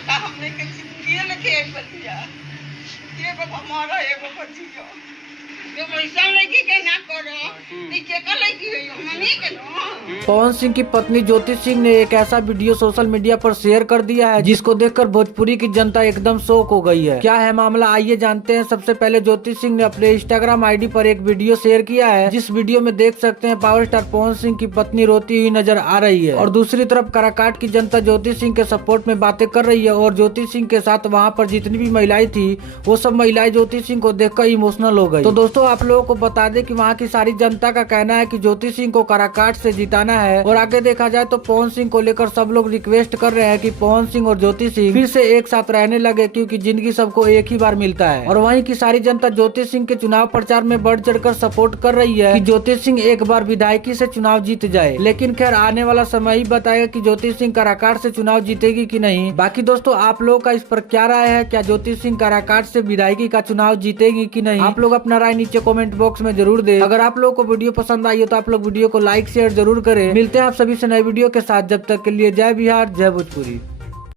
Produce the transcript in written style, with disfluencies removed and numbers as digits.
बेटा हमने के जिंदगी लेके एक बतिया एगो हमारा एगो बचिया जो वैसा लड़की के ना करो नीचे का लड़की है हमने के ना। पवन सिंह की पत्नी ज्योति सिंह ने एक ऐसा वीडियो सोशल मीडिया पर शेयर कर दिया है जिसको देखकर भोजपुरी की जनता एकदम शॉक हो गई है। क्या है मामला, आइए जानते हैं। सबसे पहले ज्योति सिंह ने अपने इंस्टाग्राम आईडी पर एक वीडियो शेयर किया है, जिस वीडियो में देख सकते हैं पावर स्टार पवन सिंह की पत्नी रोती हुई नजर आ रही है और दूसरी तरफ काराकाट की जनता ज्योति सिंह के सपोर्ट में बातें कर रही है और ज्योति सिंह के साथ वहाँ पर जितनी भी महिलाएं थी वो सब महिलाएं ज्योति सिंह को देखकर इमोशनल हो गई। तो दोस्तों आप लोगों को बता दें कि वहाँ की सारी जनता का कहना है कि ज्योति सिंह को काराकाट से जिताना है और आगे देखा जाए तो पवन सिंह को लेकर सब लोग रिक्वेस्ट कर रहे हैं कि पवन सिंह और ज्योति सिंह फिर से एक साथ रहने लगे, क्योंकि जिंदगी सबको एक ही बार मिलता है। और वहीं की सारी जनता ज्योति सिंह के चुनाव प्रचार में बढ़ चढ़कर सपोर्ट कर रही है कि ज्योति सिंह एक बार विधायकी से चुनाव जीत जाए। लेकिन खैर आने वाला समय ही बताएगा कि ज्योति सिंह काराकाट से चुनाव जीतेगी कि नहीं। बाकी दोस्तों आप लोगों का इस पर क्या राय है, क्या ज्योति सिंह काराकाट से विधायकी का चुनाव जीतेगी कि नहीं? आप लोग अपना राय नीचे कमेंट बॉक्स में जरूर दे। अगर आप लोगों को वीडियो पसंद आई हो तो आप लोग वीडियो को लाइक शेयर जरूर करें। मिलते हैं आप सभी से नए वीडियो के साथ, जब तक के लिए जय बिहार जय भोजपुरी।